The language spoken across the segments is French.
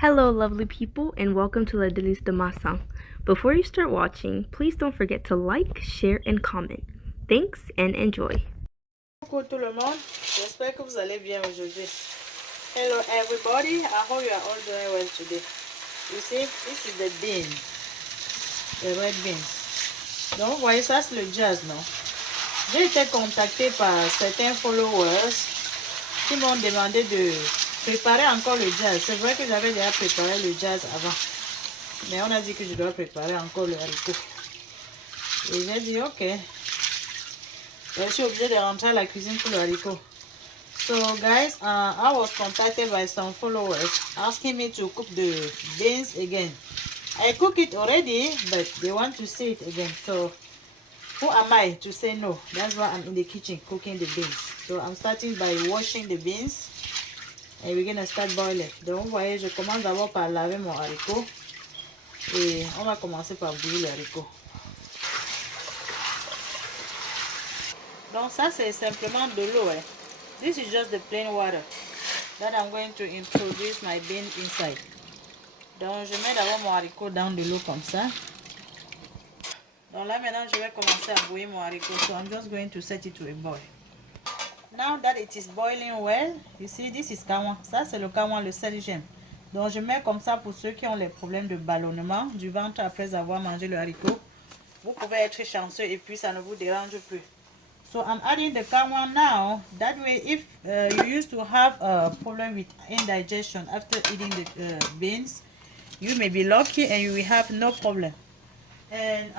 Hello, lovely people, and welcome to La Délice de Massin. Before you start watching, please don't forget to like, share, and comment. Thanks and enjoy. Coucou tout le monde, j'espère que vous allez bien aujourd'hui. Hello everybody, I hope you are all doing well today. You see, this is the bean, the red bean. Donc, vous voyez, ça c'est le jazz, non? J'ai été contactée par certains followers qui m'ont demandé de préparer encore le jazz. C'est vrai que j'avais déjà préparé le jazz avant, mais on a dit que je dois préparer encore le haricot. Et j'ai dit ok. Je suis obligée de rentrer à la cuisine pour le haricot. So guys, I was contacted by some followers asking me to cook the beans again. I cook it already, but they want to see it again. So who am I to say no? That's why I'm in the kitchen cooking the beans. So I'm starting by washing the beans and we're gonna start boiling. Donc vous voyez, je commence d'abord par laver mon haricot et on va commencer par bouillir le haricot. Donc ça c'est simplement de l'eau. This is just the plain water that I'm going to introduce my bean inside. Donc je mets d'abord mon haricot dans de l'eau comme ça. Donc là maintenant je vais commencer à bouillir mon haricot. So I'm just going to set it to a boil. Now that it is boiling well, you see this is kawan. Ça c'est le kawan, le sel j'aime. Donc je mets comme ça pour ceux qui ont les problèmes de ballonnement du ventre après avoir mangé le haricot. Vous pouvez être chanceux et puis ça ne vous dérange plus. So I'm adding the kawan now. That way, if you used to have a problem with indigestion after eating the beans, you may be lucky and you will have no problem. And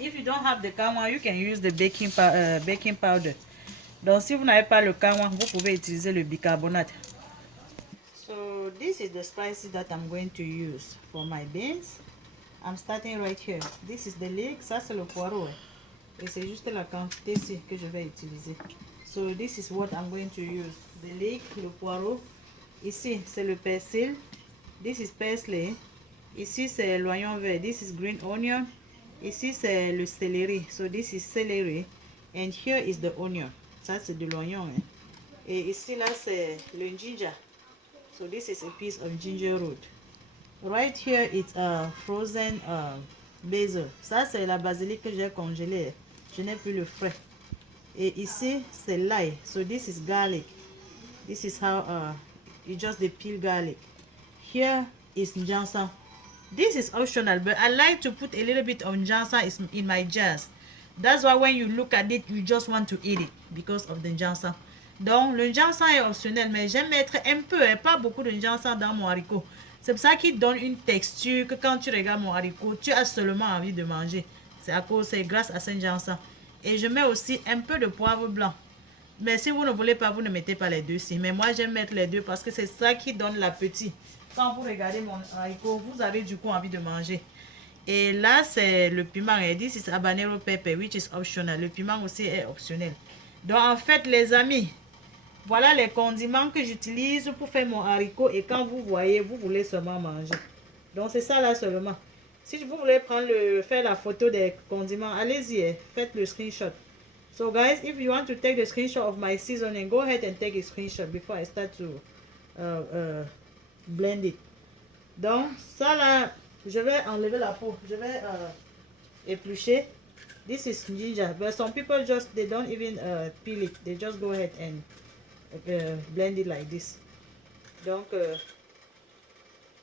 if you don't have the kawan, you can use the baking powder. Donc si vous n'avez pas le kawan, vous pouvez utiliser le bicarbonate. So this is the spices that I'm going to use for my beans. I'm starting right here. This is the leek. Ça c'est le poireau. Et c'est juste la quantité ici que je vais utiliser. So this is what I'm going to use. The leek, le poireau. Ici c'est le persil. This is parsley. Ici c'est l'oignon vert. This is green onion. Ici c'est le céleri. So this is celery. And here is the onion. Ça c'est de l'oignon. Et ici là c'est le ginger. So this is a piece of ginger root. Right here it's a frozen basil. Ça c'est la basilic que j'ai congelée. Je n'ai plus le frais. Et ici c'est l'ail. So this is garlic. This is how you just peel garlic. Here is njangsan. This is optional, but I like to put a little bit of njangsan in my jars. That's why when you look at it, you just want to eat it because of the njangsan. Donc le njangsan est optionnel, mais j'aime mettre un peu et pas beaucoup de njangsan dans mon haricot. C'est pour ça qu'il donne une texture que quand tu regardes mon haricot, tu as seulement envie de manger. C'est grâce à ce njangsan. Et je mets aussi un peu de poivre blanc. Mais si vous ne voulez pas, vous ne mettez pas les deux. Mais moi, j'aime mettre les deux parce que c'est ça qui donne l'appétit. Quand vous regardez mon haricot, vous avez du coup envie de manger. Et là, c'est le piment. Et this is habanero pepper, which is optional. Le piment aussi est optionnel. Donc, en fait, les amis, voilà les condiments que j'utilise pour faire mon haricot. Et quand vous voyez, vous voulez seulement manger. Donc, c'est ça là seulement. Si vous voulez faire la photo des condiments, allez-y, faites le screenshot. So guys, if you want to take the screenshot of my seasoning, go ahead and take a screenshot before I start to blend it. Donc, ça là, je vais enlever la peau. Je vais éplucher. This is ginger, but some people they don't even peel it. They just go ahead and blend it like this. Donc,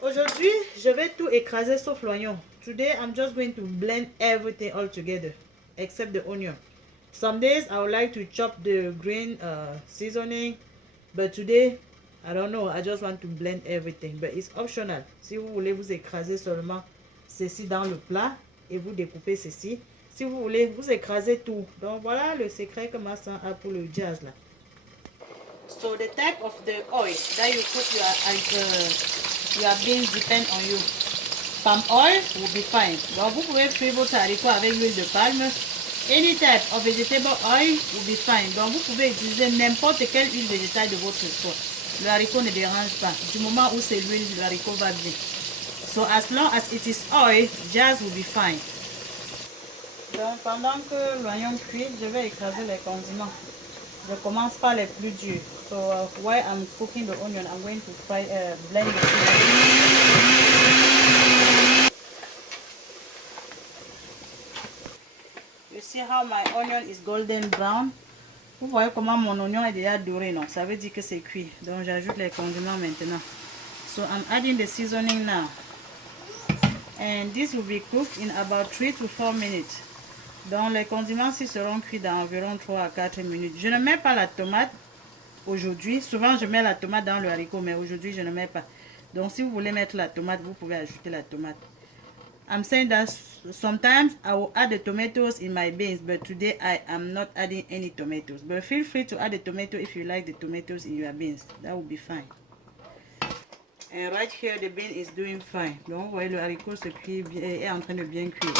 aujourd'hui, je vais tout écraser sauf l'oignon. Today, I'm just going to blend everything all together, except the onion. Some days, I would like to chop the green seasoning, but today, I don't know, I just want to blend everything, but it's optional. Si vous voulez vous écraser seulement ceci dans le plat, et vous découpez ceci. Si vous voulez, vous écrasez tout. Donc, voilà le secret que Massin a pour le jazz là. So, the type of the oil that you put your beans depend on you. Palm oil will be fine. Donc vous pouvez cuire votre haricot avec l'huile de palme. Any type of vegetable oil will be fine. Donc vous pouvez utiliser n'importe quelle huile végétale de votre choix. Le haricot ne dérange pas. Du moment où c'est l'huile, le haricot va bien. So as long as it is oil, jazz will be fine. Donc pendant que l'oignon cuit, je vais écraser les condiments. Je commence par les plus durs. So while I'm cooking the onion, I'm going to blend the seasoning. You see how my onion is golden brown? Vous voyez comment mon oignon est déjà doré, non? Ça veut dire que c'est cuit. Donc j'ajoute les condiments maintenant. So I'm adding the seasoning now. And this will be cooked in about 3 to 4 minutes. Donc les condiments seront cuits dans environ 3 à 4 minutes. Je ne mets pas la tomate aujourd'hui. Souvent je mets la tomate dans le haricot, mais aujourd'hui je ne mets pas. Donc si vous voulez mettre la tomate, vous pouvez ajouter la tomate. I'm saying that sometimes I will add the tomatoes in my beans, but today I am not adding any tomatoes. But feel free to add the tomato if you like the tomatoes in your beans. That will be fine. And right here the bean is doing fine. Donc vous voyez le haricot se cuit bien, est en train de bien cuire.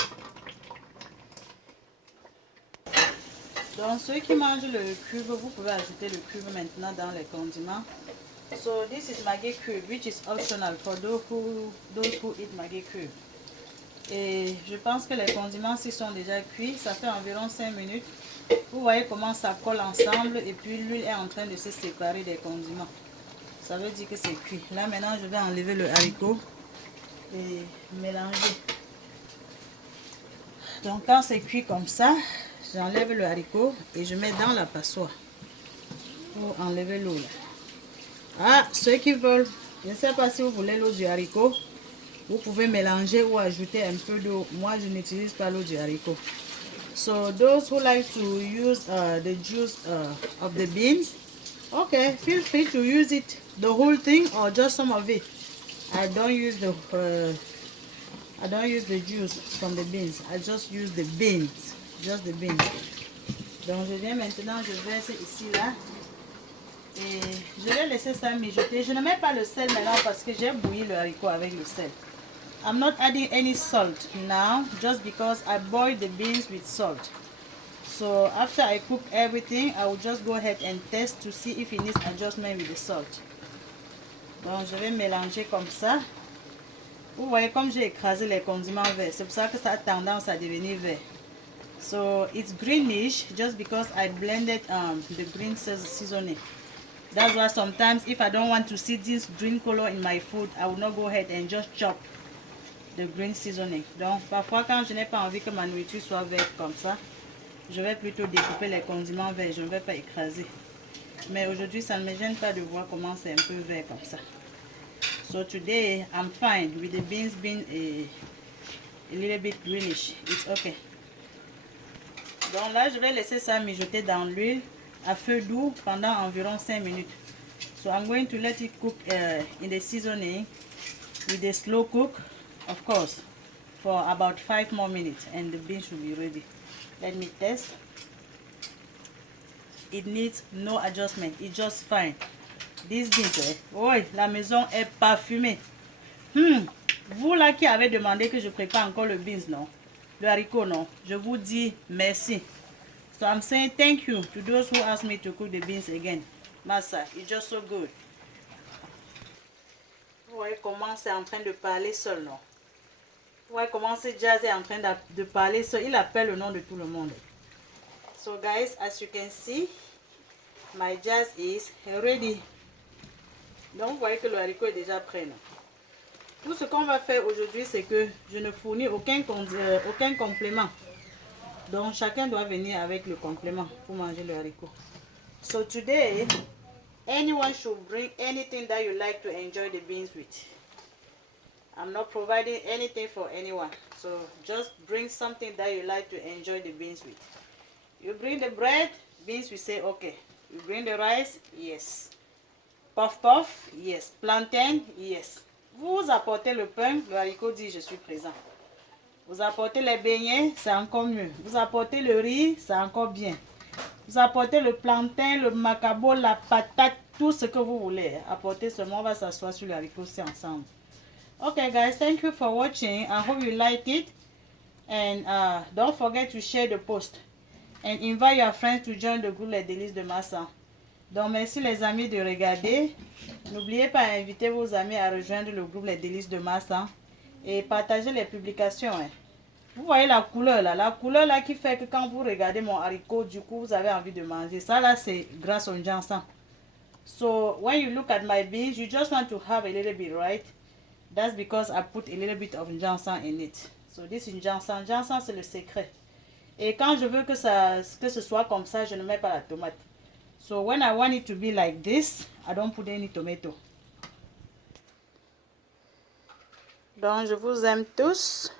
Donc ceux qui mangent le cube, vous pouvez ajouter le cube maintenant dans les condiments. So this is Maggi cube, which is optional for those who eat Maggi cube. Et je pense que les condiments sont déjà cuits. Ça fait environ 5 minutes. Vous voyez comment ça colle ensemble et puis l'huile est en train de se séparer des condiments. Ça veut dire que c'est cuit. Là maintenant je vais enlever le haricot et mélanger. Donc quand c'est cuit comme ça, j'enlève le haricot et je mets dans la passoire pour enlever l'eau. Ah, ceux qui veulent, je ne sais pas si vous voulez l'eau du haricot. Vous pouvez mélanger ou ajouter un peu d'eau. Moi, je n'utilise pas l'eau du haricot. So, those who like to use the juice of the beans, okay, feel free to use it, the whole thing or just some of it. I don't use the juice from the beans. I just use the beans, just the beans. Donc, je viens maintenant, je verse ici là. Et je vais laisser ça mijoter. Je ne mets pas le sel maintenant parce que j'ai bouilli le haricot avec le sel. I'm not adding any salt now just because I boiled the beans with salt. So after I cook everything, I will just go ahead and test to see if it needs adjustment with the salt. Donc je vais mélanger comme ça. Vous voyez comme j'ai écrasé les condiments verts. C'est pour ça que ça a tendance à devenir vert. So it's greenish just because I blended the green seasoning. That's why sometimes if I don't want to see this green color in my food, I will not go ahead and just chop the green seasoning. Donc parfois quand je n'ai pas envie que ma nourriture soit verte comme ça, je vais plutôt découper les condiments verts, je ne vais pas écraser. Mais aujourd'hui ça ne me gêne pas de voir comment c'est un peu vert comme ça. So today I'm fine with the beans being a little bit greenish. It's okay. Donc là je vais laisser ça mijoter dans l'huile à feu doux pendant environ 5 minutes. So I'm going to let it cook in the seasoning with a slow cook, of course, for about 5 more minutes and the beans should be ready. Let me test. It needs no adjustment, it's just fine. These beans, oui, la maison est parfumée. Vous là qui avez demandé que je prépare encore le beans, non? Le haricot, non? Je vous dis merci. So I'm saying thank you to those who asked me to cook the beans again. Massa, it's just so good. Vous voyez comment c'est en train de parler seul, non? Vous voyez comment ce jazz est en train de parler seul. Il appelle le nom de tout le monde. So guys, as you can see, my jazz is ready. Donc vous voyez que le haricot est déjà prêt, non? Tout ce qu'on va faire aujourd'hui, c'est que je ne fournis aucun complément. Donc chacun doit venir avec le complément pour manger le haricot. So today, anyone should bring anything that you like to enjoy the beans with. I'm not providing anything for anyone. So just bring something that you like to enjoy the beans with. You bring the bread, beans will say okay. You bring the rice, yes. Puff puff, yes. Plantain, yes. Vous apportez le pain, le haricot dit je suis présent. Vous apportez les beignets, c'est encore mieux. Vous apportez le riz, c'est encore bien. Vous apportez le plantain, le macabo, la patate, tout ce que vous voulez. Apportez seulement, on va s'asseoir sur le haricot aussi ensemble. Okay guys, thank you for watching. I hope you like it. And don't forget to share the post. And invite your friends to join the group Les Délices de Massa. Donc merci les amis de regarder. N'oubliez pas d'inviter vos amis à rejoindre le groupe Les Délices de Massa. Et partagez les publications. Vous voyez la couleur là? La couleur là qui fait que quand vous regardez mon haricot, du coup, vous avez envie de manger. Ça là, c'est grâce au ginseng. So, when you look at my beans, you just want to have a little bit, right? That's because I put a little bit of ginseng in it. So, this is ginseng. Ginseng, c'est le secret. Et quand je veux que ce soit comme ça, je ne mets pas la tomate. So, when I want it to be like this, I don't put any tomato. Donc, je vous aime tous.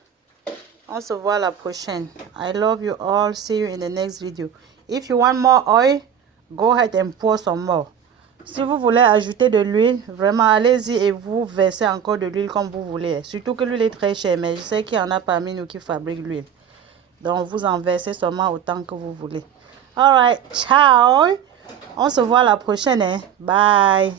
On se voit la prochaine. I love you all. See you in the next video. If you want more oil, go ahead and pour some more. Si vous voulez ajouter de l'huile, vraiment allez-y et vous versez encore de l'huile comme vous voulez. Surtout que l'huile est très chère, mais je sais qu'il y en a parmi nous qui fabriquent l'huile. Donc vous en versez seulement autant que vous voulez. Alright, ciao. On se voit la prochaine. Bye.